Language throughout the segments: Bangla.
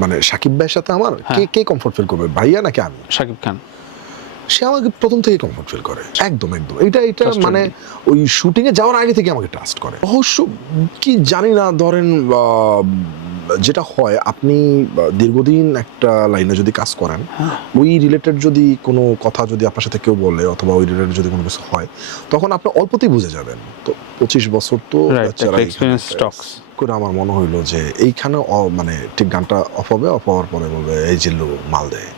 মানে সাকিব ভাইয়ের সাথে আমার কে কে কমফোর্ট ফিল করবে, ভাইয়া নাকি আমি? শাকিব খান। সে আমাকে প্রথম থেকে কমফোর্ট ফিল করে, একদম একদম। এটা মানে ওই শুটিং এ যাওয়ার আগে থেকে আমাকে ট্রাস্ট করে। অবশ্য কি জানি না, ধরেন যেটা হয়, আপনি দীর্ঘদিন একটা লাইনে যদি কাজ করেন, ওই রিলেটেড যদি কোনো কথা যদি আপনার সাথে কেউ বলে অথবা ওই রিলেটেড যদি কোনো কিছু হয়, তখন আপনি অল্পতেই বুঝে যাবেন। তো 25 বছর তো এক্সপেরিয়েন্স স্টকস করে আমার মনে হইলো যে এইখানে মানে ঠিক গানটা অফ হবে, অফ হওয়ার পরে বলবে এই জিল্লু মাল দেয়।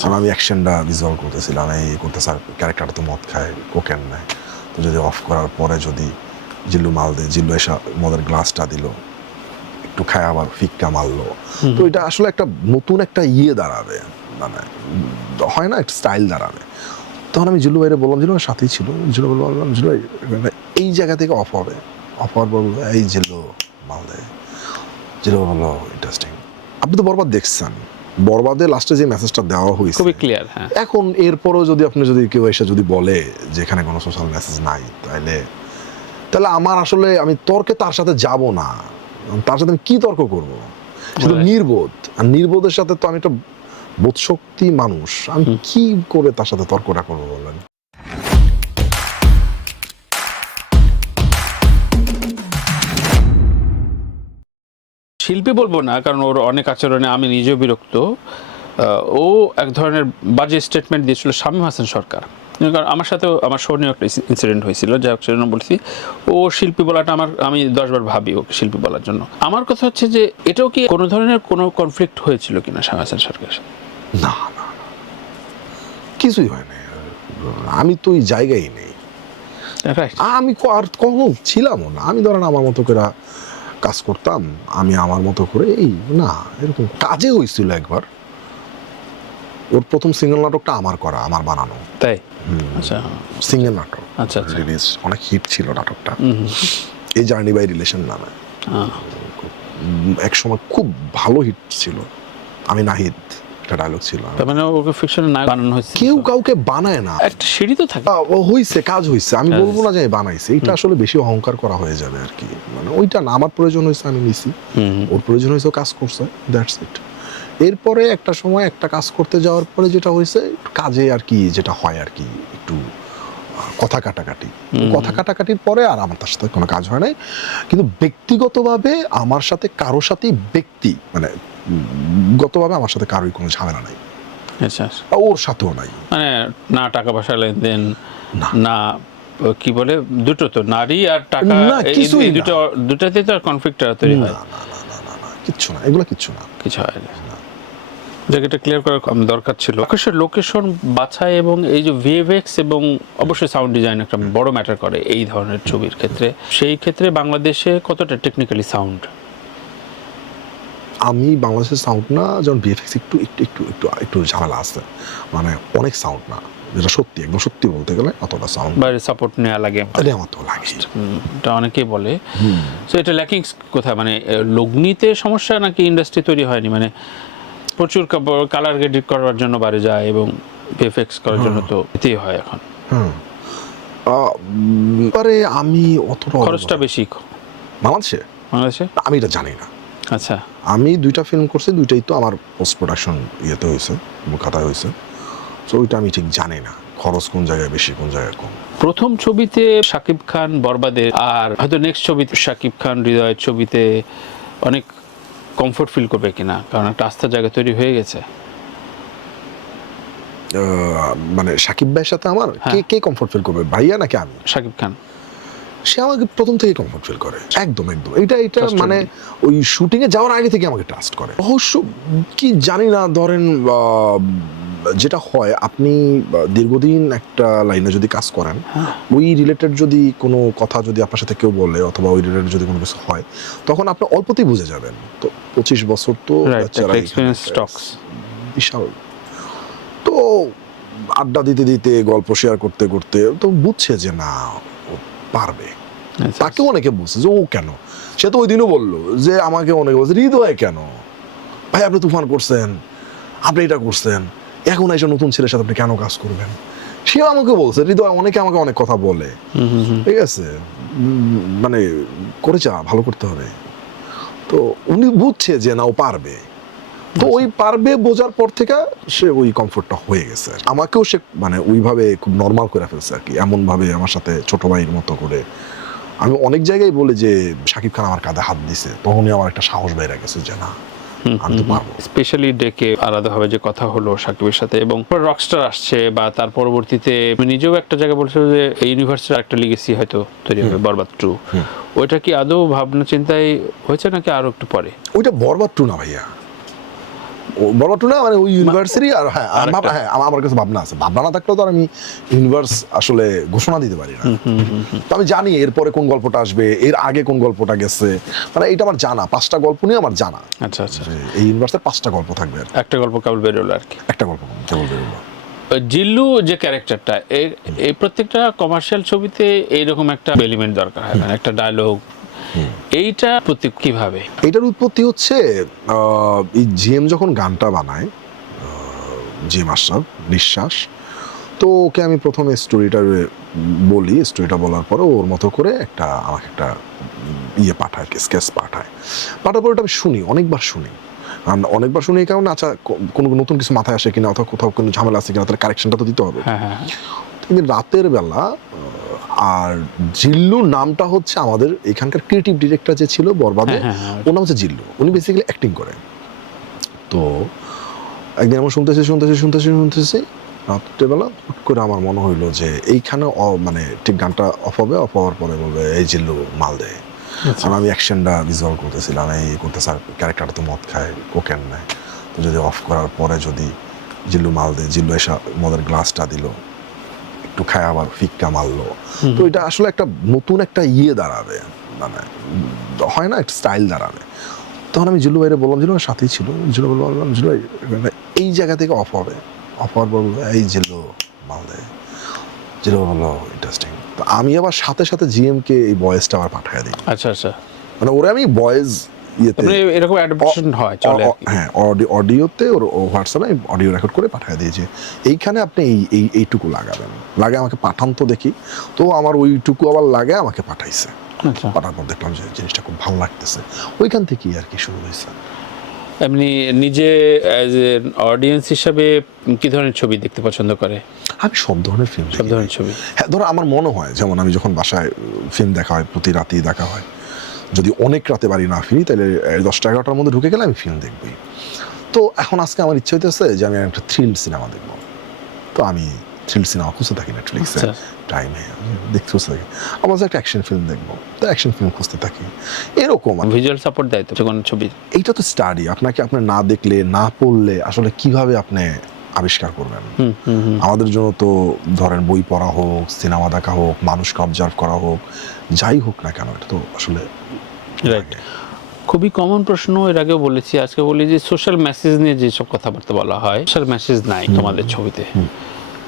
কারণ আমি অ্যাকশনটা ভিজুয়াল করতেছিলাম, এই করতেছে, ক্যারেক্টারটা তো মদ খায়, কোকেন নেয়। তো যদি অফ করার পরে যদি জিল্লু মাল দেয়, জিল্লু এসে মদের গ্লাসটা দিল, একটু খায় আবার ফিক্কা মারলো, তো এটা আসলে একটা নতুন একটা দাঁড়াবে, মানে হয় না, একটা স্টাইল দাঁড়াবে। তখন আমি জিল্লু ভাইরে বললাম, জিল্লু সাথেই ছিল, জিল্লু বললাম জিল্লু ভাই এই জায়গা থেকে অফ হবে, অফ হওয়ার পর বলবে এই জিল্লু মাল দেয়। জিল্লু বললো ইন্টারেস্টিং। আপনি তো বরবাদ দেখছেন, বরবাদে লাস্টে যে মেসেজটা দেওয়া হয়েছে খুবই ক্লিয়ার। হ্যাঁ, এখন এরপরও যদি আপনি যদি কেউ এসে যদি বলে যে এখানে কোনো সোশ্যাল মেসেজ নাই, তাহলে আমার আসলে আমি তর্কে তার সাথে যাব না, তার সাথে আমি কি তর্ক করব? শুধু নির্বোধ, আর নির্বোধের সাথে তো আমি একটা বোধশক্তি মানুষ, আমি কি করে তার সাথে তর্কটা করবো বলেন? শিল্পী বলবো না, কারণ ওর অনেক আচরণে আমি নিজেও বিরক্ত। ও এক ধরনের বাজে স্টেটমেন্ট দিয়েছিল শামীম হাসান সরকার। কারণ আমার সাথেও আমার স্মরণীয় একটা ইনসিডেন্ট হয়েছিল, যাই হোক সেজন্য বলছি। ও শিল্পী বলাটা আমি 10 বার ভাবি ওকে শিল্পী বলার জন্য। আমার কথা হচ্ছে যে এটাও কি কোনো ধরনের কোনো কনফ্লিক্ট হয়েছিল কিনা শামীম হাসান সরকারের সাথে? না না, কিছুই হয় না, আমি তো ওই জায়গায় নেই, আমি আর কখনো ছিলামও না। আমি ধরেন আমার মতো করে কাজ করতাম, আমি আমার মতো করে, এই না এরকম কাজে হয়েছিল একবার। ওর প্রথম সিঙ্গেল নাটকটা আমার করা, আমার বানানো। তাই? আচ্ছা, সিঙ্গেল নাটক, আচ্ছা রিলিজ, অনেক হিট ছিল নাটকটা, এই জার্নি বাই রিলেশন নামে। এক সময় খুব ভালো হিট ছিল। আমি নাহিদ, একটা ডায়লগ ছিল, তার মানে ওকে ফিকশনে না বানানো হয়েছে। কেউ কাউকে বানায় না, একটা সিঁড়ি তো থাকে। হইছে, কাজ হইছে, আমি বলবো না যে বানাইছে, এটা আসলে বেশি অহংকার করা হয়ে যাবে আর কি। মানে ওইটা না, আমার প্রয়োজন হয়েছে আমি নিছি, ওর প্রয়োজন হয়েছে কাজ করছে, দ্যাটস ইট। এরপরে একটা সময় একটা কাজ করতে যাওয়ার পরে যেটা হয়েছে, কাজে আর কি যেটা হয় আর কি, একটু কথা কাটাকাটির পরে আর আমার তার সাথে কোনো কাজ হয় নাই। কিন্তু ব্যক্তিগতভাবে আমার সাথে কারোর সাথেই মানে গতভাবে আমার সাথে কারোই কোনো ঝামেলা নাই। আচ্ছা, ওর সাথেও নাই, মানে না টাকা পয়সা লেনদেন, না কি বলে, দুটো তো নারী আর টাকা, এই দুটাতে তো কনফ্লিক্ট তৈরি হয়। না, কিচ্ছু না, এগুলো কিচ্ছু না, কিছু হয় না। জায়গাটা ক্লিয়ার করা দরকার ছিল। আকাশের লোকেশন বাছাই এবং এই যে ভিএফএক্স এবং অবশ্যই সাউন্ড ডিজাইন একটা বড় ম্যাটার করে এই ধরনের ছবির ক্ষেত্রে। সেই ক্ষেত্রে বাংলাদেশে কতটা টেকনিক্যালি সাউন্ড? আমি বাংলাদেশের সাউন্ড না, যেমন ভিএফএক্স একটু একটু একটু একটু একটু ঝামেলা আছে, মানে অনেক সাউন্ড না, যেটা সত্যি, একদম সত্যি বলতে গেলে অতটা সাউন্ড বাইরে সাপোর্ট নেওয়া লাগে, আমার তো লাগে, এটা অনেকেই বলে। সো এটা ল্যাকিং কোথায়, মানে লগ্নিতে সমস্যা নাকি ইন্ডাস্ট্রি তৈরি হয়নি? মানে প্রচুর কালার এডিট করার জন্য বাইরে যায় এবং ভিএফএক্স করার জন্য তো এতেই হয় এখন। আমি অতটা, খরচটা বেশি বাংলাদেশে আমি এটা জানি না। আচ্ছা, আমি 2টা ফিল্ম করছি, 2টাই তো আমার পোস্ট প্রোডাকশন ইয়েতে হয়েছে, খাতায় হয়েছে, তো ওইটা আমি ঠিক জানি না খরচ কোন জায়গায় বেশি কোন জায়গায় কম। প্রথম ছবিতে শাকিব খান বরবাদের, আর হয়তো নেক্সট ছবিতে শাকিব খান হৃদয়ের ছবিতে অনেক কমফোর্ট ফিল করবে কিনা, কারণ একটা আস্থার জায়গা তৈরি হয়ে গেছে। মানে সাকিব ভাইয়ের সাথে আমার কে কমফোর্ট ফিল করবে, ভাইয়া নাকি আমি? শাকিব খান। সে আমাকে প্রথম থেকে কমফোর্ট ফিল করে, একদম একদম। এটা মানে ওই শুটিং এ যাওয়ার আগে থেকে আমাকে ট্রাস্ট করে। অবশ্য কি জানি না, ধরেন যেটা হয়, আপনি দীর্ঘদিন একটা লাইনে যদি কাজ করেন, ওই রিলেটেড যদি কোনো কথা যদি আপনার সাথে কেউ বলে অথবা ওই রিলেটেড যদি কোনো কিছু হয়, তখন আপনি অল্পতেই বুঝে যাবেন। তো 25 বছর তো এক্সপেরিয়েন্স স্টকস বিশাল। তো আড্ডা দিতে দিতে, গল্প শেয়ার করতে করতে তো বুঝছে যে না, ও পারবে। তাকে অনেকে বলছে যে ও কেন, সে তো ওই দিনও বললো যে আমাকে অনেকে বলছে হৃদয় কেন ভাই আপনি তুফান করছেন, আপনি এটা করছেন, এখন এসে নতুন ছেলের সাথে আপনি কেন কাজ করবেন? সে আমাকে বলছে হৃদয়, অনেকে আমাকে অনেক কথা বলে, ঠিক আছে, মানে করে যা, ভালো করতে হবে। তো উনি বুঝছে যে না ও পারবে, তো ওই পারবে বোঝার পর থেকে সে ওই কমফোর্টটা হয়ে গেছে। আমাকেও সে মানে ওইভাবে খুব নর্মাল করে ফেলছে আর কি, এমন ভাবে আমার সাথে ছোট ভাইয়ের মতো করে। আমি অনেক জায়গায় বলি যে শাকিব খান আমার কাঁধে হাত দিছে, তখনই আমার একটা সাহস বেড়ে গেছে যে না আমি তো পারবো। স্পেশালি ডেকে আলাদাভাবে যে কথা হলো সাকিবের সাথে, এবং রকস্টার আসছে বা তার পরবর্তীতে আমি নিজেও একটা জায়গায় বলছিল যে এই ইউনিভার্সের একটা লিগেসি হয়তো তৈরি হবে, বরবাদ 2। ওইটা কি আদৌ ভাবনা চিন্তায় হয়েছে নাকি আরো একটু পরে? ওইটা বরবাদ 2 না ভাইয়া, বরবাদ 2 না, মানে ওই ইউনিভার্সেরই। আর হ্যাঁ আমার কাছে ভাবনা আছে, ভাবনা না থাকলেও তো আর আমি ইউনিভার্স আসলে ঘোষণা দিতে পারি না। তো আমি জানি এরপরে কোন গল্পটা আসবে, এর আগে কোন গল্পটা গেছে, মানে এটা আমার জানা, 5টা গল্প নিয়ে আমার জানা। আচ্ছা আচ্ছা, যে এই ইউনিভার্সের 5টা গল্প থাকবে আর কি। একটা গল্প কেবল বেরোলো আর কি। একটা গল্প কেবল বেরোলো। জিল্লু যে ক্যারেক্টারটা, এই প্রত্যেকটা কমার্শিয়াল ছবিতে এইরকম একটা এলিমেন্ট দরকার হয়, মানে একটা ডায়লগ। এইটা প্রত্যেক কিভাবে? এটার উৎপত্তি হচ্ছে এই জিএম যখন গানটা বানায়, জিএম আশরাফ নিঃশ্বাস, তো ওকে আমি প্রথমে স্টোরিটা বলি, স্টোরিটা বলার পরে ওর মতো করে আমাকে একটা ইয়ে পাঠায়, স্কেচ পাঠায়। পাঠার পরে ওটা আমি শুনি, অনেকবার শুনি এই কারণে আচ্ছা কোনো নতুন কিছু মাথায় আসে কিনা, অথবা কোথাও কোনো ঝামেলা আছে কিনা, তাহলে কারেকশনটা তো দিতে হবে। কিন্তু রাতের বেলা, আর জিল্লু নামটা হচ্ছে আমাদের এখানকার ক্রিয়েটিভ ডিরেক্টর যে ছিল বরবাদে, ওর নাম হচ্ছে জিল্লু, উনি বেসিক্যালি অ্যাক্টিং করে। তো একদিন আমরা শুনতেছি রাত্রেবেলা হুট করে আমার মনে হইলো যে এইখানে মানে ঠিক গানটা অফ হবে, অফ হওয়ার পরে বলবে এই জিল্লু মাল দেয়। কারণ আমি অ্যাকশনটা ভিজুয়াল করতেছিলাম, এই করতেছে, ক্যারেক্টারটা তো মদ খায়, কোকেন নেয়, তো যদি অফ করার পরে যদি জিল্লু মাল দেয়, জিল্লু এসে মদের গ্লাসটা দিল, একটু খায় আবার ফিক্কা মারলো, তো এটা আসলে একটা নতুন একটা ইয়ে দাঁড়াবে, মানে হয় না, একটা স্টাইল দাঁড়াবে। তখন আমি জিল্লু ভাইরে বললাম, জিল্লু সাথেই ছিল, জিল্লু বললাম জিল্লু ভাই এই জায়গা থেকে অফ হবে, অফ হওয়ার পর এই জিল্লু মাল দেয়। জিল্লু বললো ইন্টারেস্টিং। তো আমি আবার সাথে সাথে জিএমকে এই ভয়েসটা আবার পাঠিয়ে দিই। আচ্ছা আচ্ছা, মানে ওরে আমি ভয়েস ইয়েতে এরকম অ্যাডাপটেশন হয়, চলে হ্যাঁ, অডিওতে ওর হোয়াটসঅ্যাপে আমি অডিও রেকর্ড করে পাঠিয়ে দিয়েছি, এইখানে আপনি এইটুকু লাগাবেন, লাগে আমাকে পাঠান তো দেখি। তো আমার ওইটুকু আবার লাগে আমাকে পাঠাইছে। পাঠার পর দেখলাম যে জিনিসটা খুব ভালো লাগতেছে, ওইখান থেকেই আর কি শুরু হয়েছে। এমনি নিজে অ্যাজ এন অডিয়েন্স হিসাবে কি ধরনের ছবি দেখতে পছন্দ করে? আমি সব ধরনের ফিল্ম, সব ধরনের ছবি। হ্যাঁ, ধরো আমার মনে হয়, যেমন আমি যখন বাসায় ফিল্ম দেখা হয়, প্রতি রাতেই দেখা হয়, যদি অনেক রাতে বাড়ি না ফিরি তাহলে 10টা-11টার মধ্যে ঢুকে গেলে আমি ফিল্ম দেখবই। তো এখন আজকে আমার ইচ্ছা হইতেছে যে আমি একটা থ্রিল সিনেমা দেখবো, তো আমি থ্রিল সিনেমা খুঁজতে থাকি নেটফ্লিক্সে, টাইমে দেখতে খুঁজতে থাকি। আমার একটা অ্যাকশন ফিল্ম দেখবো, তো অ্যাকশন ফিল্ম খুঁজতে থাকি, এরকম। ভিজুয়াল সাপোর্ট দেয় তো কোন ছবি? এইটা তো স্টাডি, আপনাকে আপনার না দেখলে না পড়লে আসলে কিভাবে আপনি আবিষ্কার করবেন। আমাদের জন্য তো ধরেন বই পড়া হোক, সিনেমা দেখা হোক, মানুষকে অবজার্ভ করা হোক, যাই হোক না কেন, এটা তো আসলে খুবই কমন প্রশ্ন, এর আগেও বলেছি, আজকে বলি যে সোশ্যাল মেসেজ নিয়ে যেসব কথাবার্তা বলা হয়, সোশ্যাল মেসেজ নাই তোমাদের ছবিতে,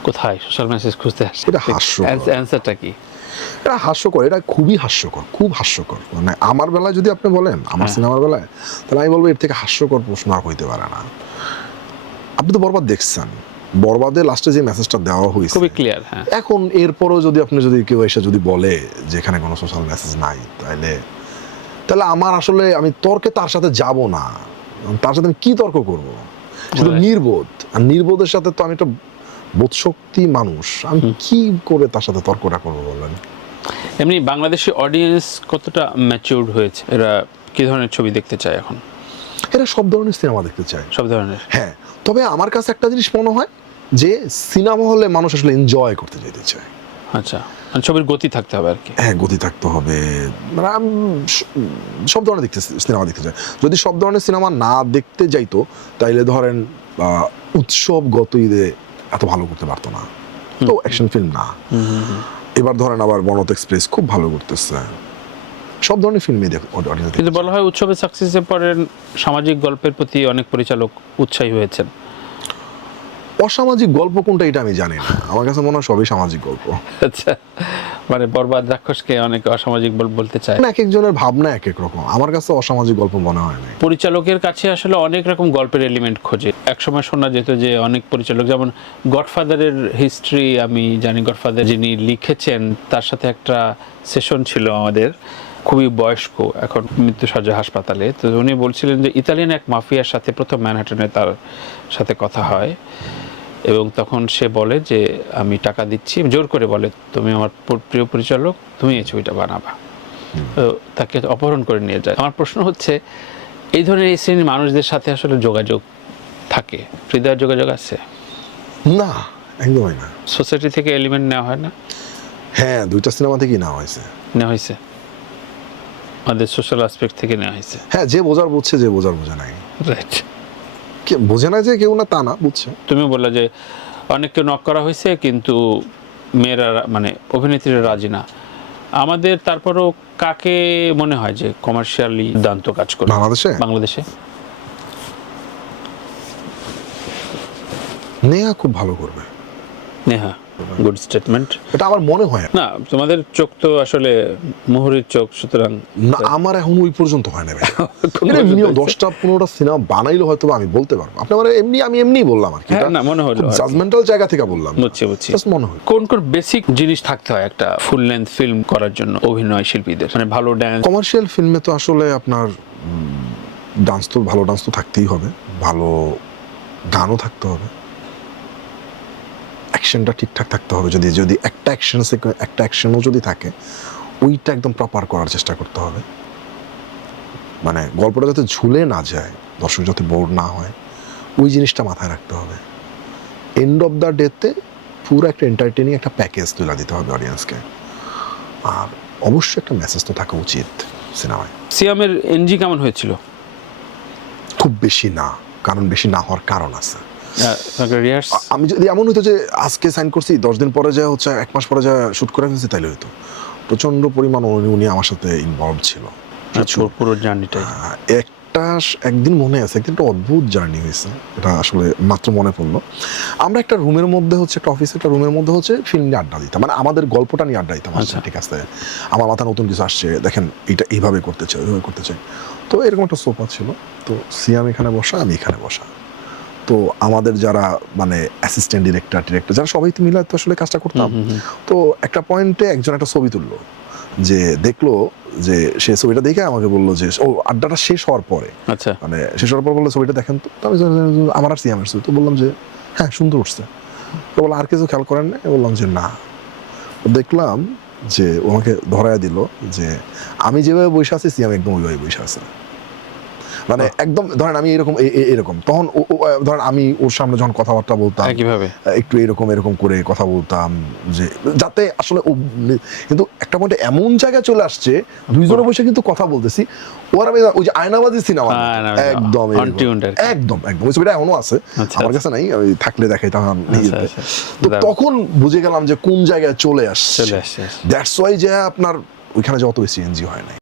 কোথায় সোশ্যাল মেসেজ খুঁজতে আসছে? এটা হাস্যকর। অ্যান্সারটা কি? এটা হাস্যকর, এটা খুবই হাস্যকর, খুব হাস্যকর। মানে আমার বেলায় যদি আপনি বলেন, আমার সিনেমার বেলায়, তাহলে আমি বলবো এর থেকে হাস্যকর প্রশ্ন আর হইতে পারে না। আপনি তো বরবাদ দেখছেন, বরবাদের লাস্টে যে মেসেজটা দেওয়া হয়েছে খুবই ক্লিয়ার। হ্যাঁ, এখন এরপরও যদি কেউ এসে যদি বলে যে এখানে কোনো সোশ্যাল মেসেজ নাই, তাহলে আমার আসলে আমি তর্কে তার সাথে যাব না, তার সাথে আমি কি তর্ক করব? শুধু নির্বোধ, আর নির্বোধের সাথে তো আমি একটা বোধশক্তি মানুষ, আমি কি করে তার সাথে তর্কটা করবো বলেন? এমনি বাংলাদেশি অডিয়েন্স কতটা ম্যাচিউরড হয়েছে? এরা কি ধরনের ছবি দেখতে চায় এখন? এরা সব ধরনের সিনেমা দেখতে চায়, সব ধরনের। হ্যাঁ, তবে আমার কাছে একটা জিনিস মনে হয় যে সিনেমা হলে মানুষ আসলে এনজয় করতে যেতে চায়। আচ্ছা, মানে ছবির গতি থাকতে হবে আর কি। হ্যাঁ, গতি থাকতে হবে, মানে সব ধরনের সিনেমা দেখতে চাই। যদি সব ধরনের সিনেমা না দেখতে যাইতো, তাইলে ধরেন উৎসবগত ঈদে এত ভালো করতে পারতো না, তো অ্যাকশন ফিল্ম না। এবার ধরেন আবার বনত এক্সপ্রেস খুব ভালো করতেছে, সব ধরনের ফিল্মই কিন্তু বলা হয় উৎসবের সাকসেসের পরে সামাজিক গল্পের প্রতি অনেক পরিচালক উৎসাহী হয়েছেন। অসামাজিক গল্প কোনটা এটা আমি জানি না, আমার কাছে মনে হয় সবই সামাজিক গল্প। আচ্ছা, মানে বরবাদ রাক্ষসকে অনেক অসামাজিক বলতে চায় না, এক একজনের ভাবনা এক এক রকম, আমার কাছে অসামাজিক গল্প মনে হয় না। পরিচালকের কাছে আসলে অনেক রকম গল্পের এলিমেন্ট খোঁজে। একসময় শোনা যেত যে অনেক পরিচালক, যেমন গডফাদারের হিস্ট্রি আমি জানি, গডফাদার যিনি লিখেছেন তার সাথে একটা সেশন ছিল আমাদের, খুবই বয়স্ক, এখন মৃত্যুশয্যা হাসপাতালে। তো উনি বলছিলেন যে ইতালিয়ান এক মাফিয়ার সাথে প্রথম ম্যানহাটনে তার সাথে কথা হয়, এবং তখন সে বলে যে আমি টাকা দিচ্ছি, জোর করে বলে তুমি আমার প্রিয় পরিচালক, তুমি এই ছবিটা বানাবা। তো তাকে অপহরণ করে নিয়ে যায়। আমার প্রশ্ন হচ্ছে, এই ধরনের এই শ্রেণীর মানুষদের সাথে আসলে যোগাযোগ থাকে, হৃদয়ের যোগাযোগ আছে? না, একদমই না। সোসাইটি থেকে এলিমেন্ট নেওয়া হয় না? হ্যাঁ, 2টা সিনেমা থেকেই নেওয়া হয়েছে। নেওয়া হয়েছে, আমাদের সোশ্যাল অ্যাসপেক্ট থেকে নেওয়া হয়েছে। হ্যাঁ, যে বোঝার বুঝছে, যে বোঝার বোঝে নাই। রাইট। কে বোঝে না যে কেউ না তা না, বুঝছে। তুমি বললে যে অনেককে নক করা হয়েছে কিন্তু মেয়েরা মানে অভিনেত্রীরা রাজি না। আমাদের তারপরও কাকে মনে হয় যে কমার্শিয়ালি দান্ত কাজ করে বাংলাদেশে? নেহা খুব ভালো করবে। Neha, good statement. এটা আমার মনে হয় না, তোমাদের চোখ তো আসলে মোহরের চোখ, সুতরাং না, আমার এখন ওই পর্যন্ত হয় না ভাই। কোন এটা পর্যন্ত মিনিমাম হয়েছে? 10টা 15টা সিনেমা বানাইলে হয়তো আমি বলতে পারবো। আপনি আমার আমি এমনি বললাম আর কি। হ্যাঁ, না, মনে হলো আর কি। জাজমেন্টাল জায়গা থেকে বললাম। বুঝছি। Just মনে হয়। কোন কোন বেসিক জিনিস থাকতে হয় একটা ফুল লেন্থ ফিল্ম করার জন্য অভিনয় শিল্পীদের? মানে ভালো ড্যান্স। কমার্শিয়াল ফিল্মে তো আসলে আপনার ভালো ডান্স তো থাকতেই হবে, ভালো গানও থাকতে হবে, অ্যাকশনটা ঠিকঠাক থাকতে হবে। যদি একটা অ্যাকশনও যদি থাকে, ওইটা একদম প্রপার করার চেষ্টা করতে হবে। মানে গল্পটা যাতে ঝুলে না যায়, দর্শক যাতে বোর না হয়, ওই জিনিসটা মাথায় রাখতে হবে। এন্ড অফ দ্য ডেতে পুরো একটা এন্টারটেইনিং একটা প্যাকেজ তুলে দিতে হবে অডিয়েন্সকে। আর অবশ্যই একটা মেসেজ তো থাকা উচিত সিনেমায়। সিয়ামের এনজি কেমন হয়েছিল? খুব বেশি না, কারণ বেশি না হওয়ার কারণ আছে। রিহার্স আমি যদি এমন হইতো যে আজকে সাইন করছি 10 দিন পরে যা হচ্ছে 1 মাস পরে যা শুট করে ফেলছি, তাইলে হইতো। প্রচন্ড পরিমাণ উনি আমার সাথে ইনভলভ ছিল। পুরো জার্নিটাই। একদিন মনে আছে, একদিন একটা অদ্ভুত জার্নি হয়েছে, এটা আসলে মাত্র মনে পড়লো। আমরা একটা রুমের মধ্যে হচ্ছে, একটা অফিসে একটা রুমের মধ্যে হচ্ছে ফিল্ম নিয়ে আড্ডা দিতাম, মানে আমাদের গল্পটা নিয়ে আড্ডা দিতাম। আচ্ছা, ঠিক আছে, আমার মাথায় নতুন কিছু আসছে, দেখেন এটা এইভাবে করতে চাই, ওইভাবে করতে চাই। তো এরকম একটা সোফা ছিল, তো সিয়াম এখানে বসা, আমি এখানে বসা। তো আমাদের যারা মানে অ্যাসিস্ট্যান্ট ডিরেক্টর যারা সবাই তো মিলে তো আসলে কাজটা করতাম। তো একটা পয়েন্টে একজন একটা ছবি তুললো, যে দেখলো যে সে ছবিটা দেখে আমাকে বললো যে ও আড্ডাটা শেষ হওয়ার পরে, আচ্ছা, মানে শেষ হওয়ার পর বললো ছবিটা দেখেন। তো আমি আমার আর সিয়ামের ছবি, তো বললাম যে হ্যাঁ সুন্দর উঠছে। তো বললো আর কিছু খেয়াল করেন না? বললাম যে না। দেখলাম যে ও আমাকে ধরায় দিল যে আমি যেভাবে বসে আছি, সিয়াম একদম ওইভাবে বসে আছে। মানে একদম ধরেন আমি এরকম তখন ধরেন আমি ওর সামনে যখন কথাবার্তা বলতাম, কিভাবে একটু এরকম করে কথা বলতাম, যে যাতে আসলে কিন্তু একটা পয়েন্টে এমন জায়গায় চলে আসছে, দুইজনে বসে কিন্তু কথা বলতেছি, ওর আমি ওই যে আয়নাবাজি সিনেমা একদম ওই ছবিটা এখনো আছে আমার কাছে, নাই, আমি থাকলে দেখাই তখন। তো তখন বুঝে গেলাম যে কোন জায়গায় চলে আসছে। দ্যাটস ওয়াই যে আপনার ওইখানে যত বেশি এনজি হয় নাই।